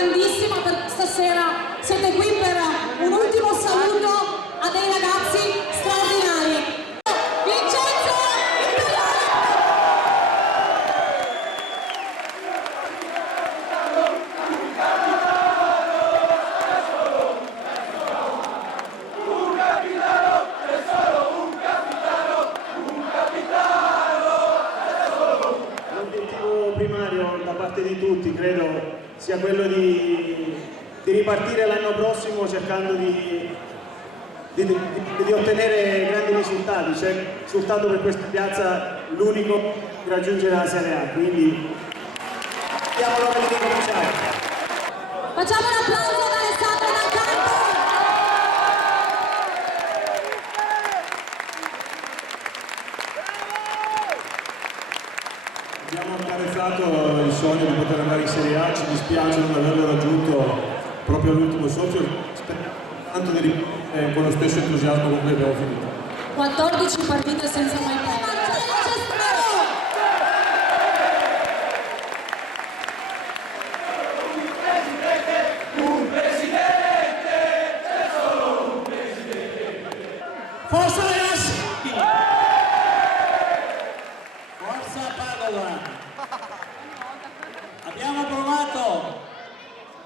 grandissima per stasera, siete qui per un ultimo saluto a dei ragazzi straordinari. Vincenzo Imperiale! Un capitano è solo un capitano, un capitano è solo un. L'obiettivo primario da parte di tutti credo sia quello di ripartire l'anno prossimo cercando di ottenere grandi risultati. C'è soltanto per questa piazza l'unico di raggiungere la Serie A, quindi diamo l'ora di ricominciare. Facciamo un applauso ad Alessandro Dal Campo! Abbiamo accarezzato il sogno di poter andare in Serie A, ci dispiace non averlo raggiunto proprio all'ultimo socio, speriamo tanto di ripetere con lo stesso entusiasmo con cui abbiamo finito. 14 partite senza mai perdere. Un presidente è solo un presidente. Forza ragazzi! Forza Padova! Abbiamo provato,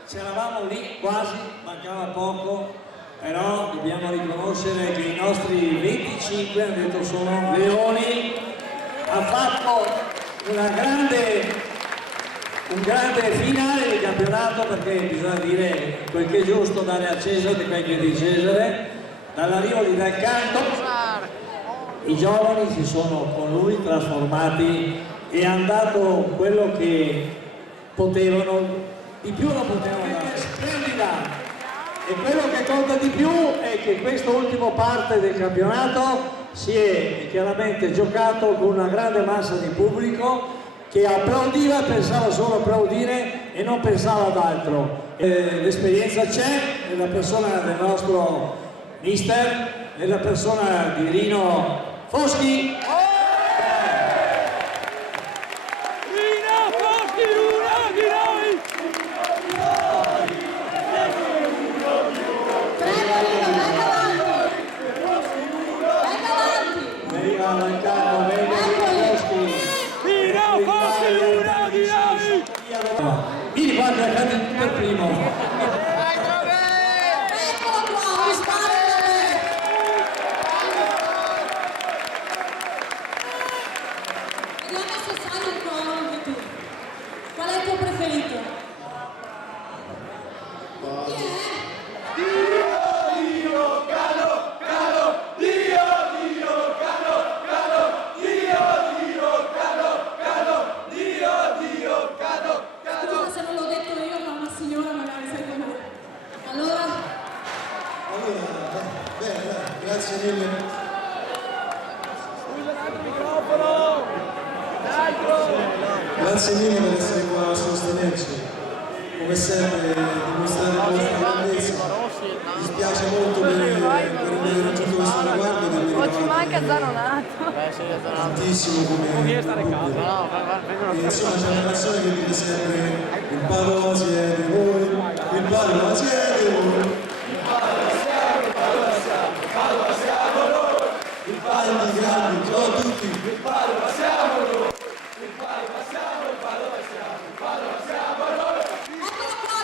c'eravamo lì quasi, mancava poco, però dobbiamo riconoscere che i nostri 25, hanno detto sono leoni, ha fatto un grande finale di campionato, perché bisogna dire quel che è giusto, dare a Cesare quel che è di Cesare. Dall'arrivo di Dal Canto i giovani si sono con lui trasformati e hanno dato quello che potevano, di più lo potevano dare, splendida. E quello che conta di più è che questa ultima parte del campionato si è chiaramente giocato con una grande massa di pubblico che applaudiva, pensava solo a applaudire e non pensava ad altro. L'esperienza c'è nella persona del nostro mister, nella persona di Rino Foschi. Vieni qua che accade per primo. Eccolo qua, mi spara da me! Vediamo se sai il coro anche tu. Qual è il tuo preferito? Chi è? Scusa se non l'ho detto io, ma una signora magari sai come. Allora, Bene, grazie mille. Grazie mille per essere qua a sostenerci. Come sempre dimostrare la vostra grandezza. Mi dispiace molto per aver raggiunto questo traguardo che mi ci manca Zanonato. tantissimo come pubblico. E insomma c'è una canzone che dice sempre il Padova siete voi, il Padova siete voi. Il Padova grandi, ciao a tutti. Il Padova siamo noi. Il Padova siamo, il Padova siamo, il Padova siamo noi. eccolo qua,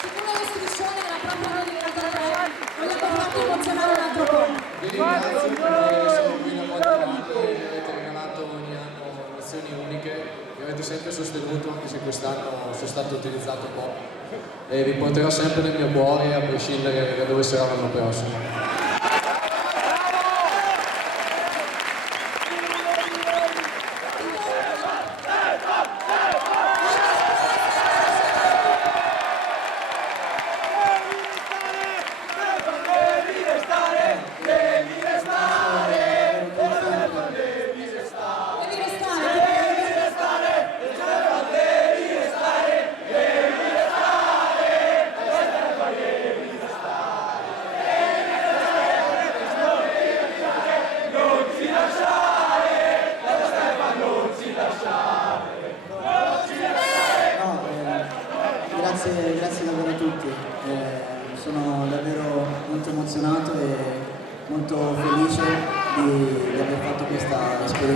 sicuro lo striscione era proprio quello di Casa 3. Vogliamo farti emozionare un altro po'. Vi ringrazio perché sono qui da qualche parte e avete regalato ogni anno lezioni uniche, mi avete sempre sostenuto anche se quest'anno sono stato utilizzato poco e vi porterò sempre nel mio cuore a prescindere da dove sarà l'anno prossimo.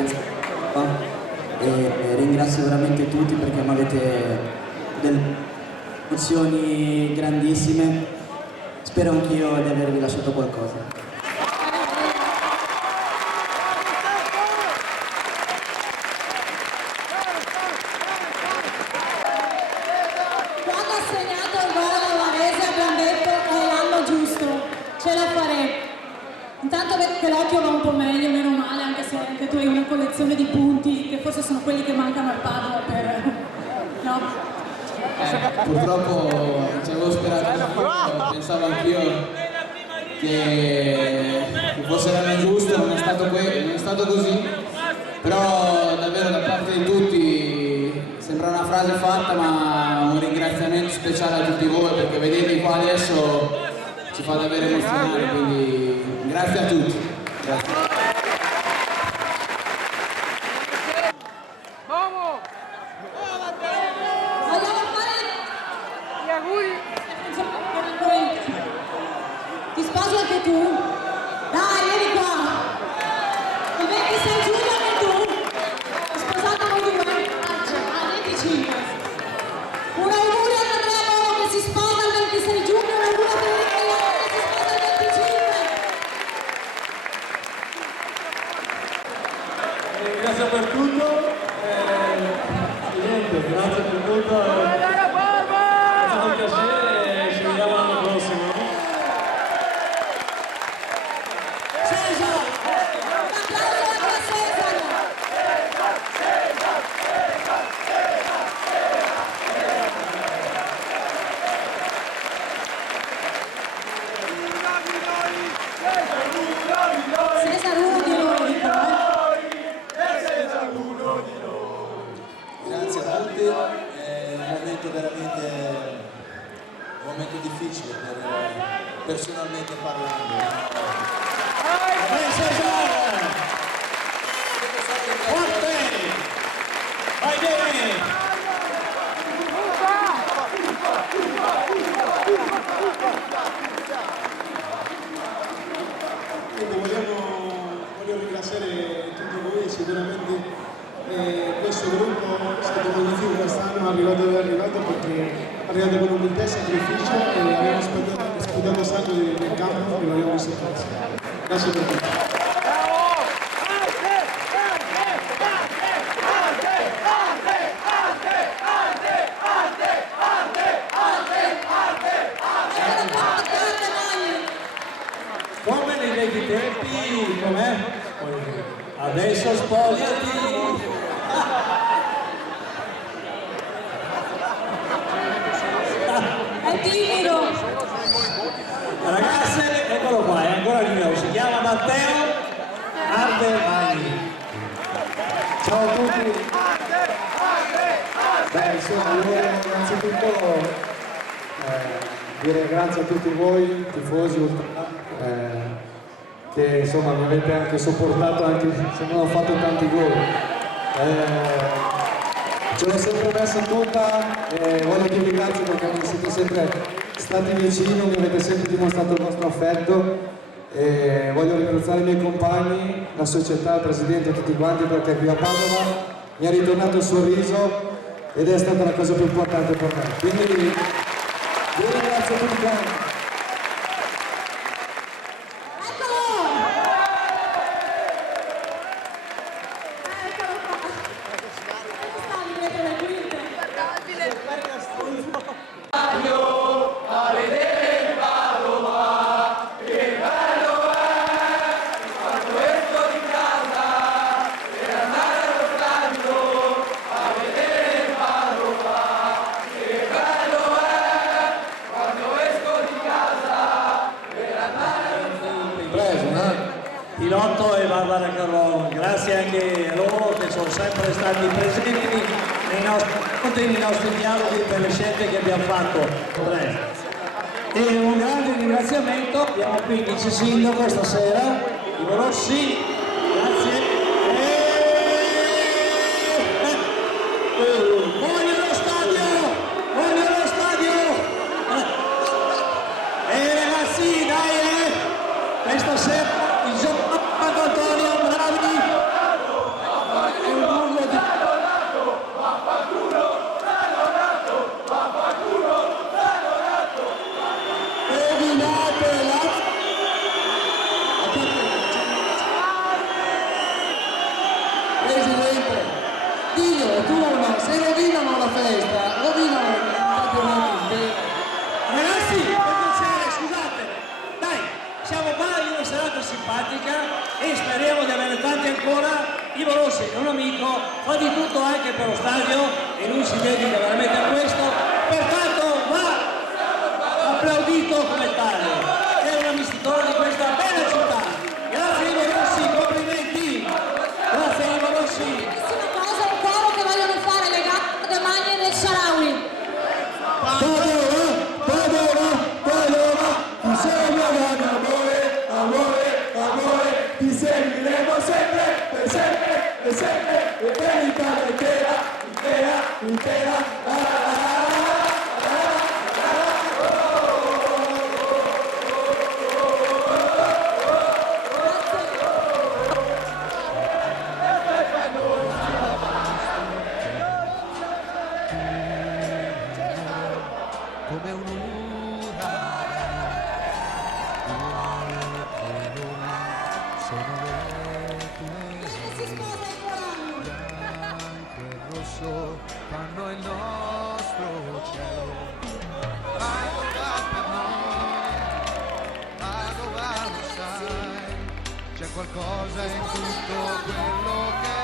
esperienza qua e ringrazio veramente tutti perché mi avete delle emozioni grandissime. Spero anch'io di avervi lasciato qualcosa. Quando ha segnato il gol al Varese abbiamo detto è l'anno giusto, ce la faremo. Intanto che l'occhio va un po' meglio, meno male, anche se anche tu hai una collezione di punti che forse sono quelli che mancano al Padova per... no? Purtroppo ci avevo sperato, pensavo anch'io che fosse l'anno giusto, non è stato così, però davvero da parte di tutti sembra una frase fatta, ma un ringraziamento speciale a tutti voi perché vedervi qua adesso ci fa davvero emozionare, quindi grazie a tutti. Grazie. Vogliamo fare gli auguri? Ti sposi anche tu? Dai, vieni qua! Il 26 giugno anche tu? Sposato con due? Ah, 25. Un augurio ad Andrea Moro che si sposa il 26 giugno, un augurio per Enrico Ianni che si sposa il 25. Grazie per tutto, niente, grazie per tutto, è stato un piacere e ci vediamo l'anno prossimo. Cesar! Un applauso anche a Cesar! Cesar uno di noi, dico, Grazie a tutti, è un momento veramente un momento difficile personalmente parlando. Vai Cesar! Forte! Vai bene! Quindi voglio ringraziare tutti voi, sicuramente questo gruppo è stato magnifico quest'anno, è arrivato dove è arrivato perché è arrivato con umiltà e sacrificio e abbiamo sputato sangue nel campo e l'abbiamo visto tutto. Grazie per tutto. Come nei vecchi tempi, com'è? Adesso spogliati! è timido! Ragazze, eccolo qua, è ancora vivo, si chiama Matteo Ardelmani. Ciao a tutti! Beh, insomma, io innanzitutto dire grazie a tutti voi, tifosi ultra, che insomma mi avete anche sopportato anche se non ho fatto tanti gol. Ce l'ho sempre messa tutta e voglio dirvi grazie perché mi siete sempre stati vicini, mi avete sempre dimostrato il vostro affetto e voglio ringraziare i miei compagni, la società, il presidente e tutti quanti perché qui a Padova mi è ritornato il sorriso ed è stata la cosa più importante per me. Quindi vi ringrazio tutti quanti. Pilotto e Barbara Carlone, grazie anche a loro che sono sempre stati presenti nei nostri dialoghi per le scelte che abbiamo fatto. E un grande ringraziamento, abbiamo qui il vice sindaco stasera, Ivo Rossi, grazie. Voglio lo stadio! Voglio lo stadio! E ragazzi, dai, questa sera il gioco Antonio, bravi! festa, rovinano il campionato intero. Ragazzi, per piacere, scusate, dai, siamo qua in una serata simpatica e speriamo di avere tanti ancora. Ivo Rossi è un amico, fa di tutto anche per lo stadio e lui si dedica veramente a questo, pertanto va applaudito come tale, è un amministratore di questa bella città. Grazie Ivo Rossi, complimenti, grazie Ivo Rossi. Ultima cosa, un coro che vogliono fare le gatte Magni nel Sharawi. Ti seguiremo amore, amore, amore, ti seguiremo sempre, per sempre, per sempre, e per l'Italia intera, intera, intera. Come un'ura sono le tue bianco e rosso fanno il nostro cielo. Padova per noi, Padova lo sai, c'è qualcosa in tutto quello che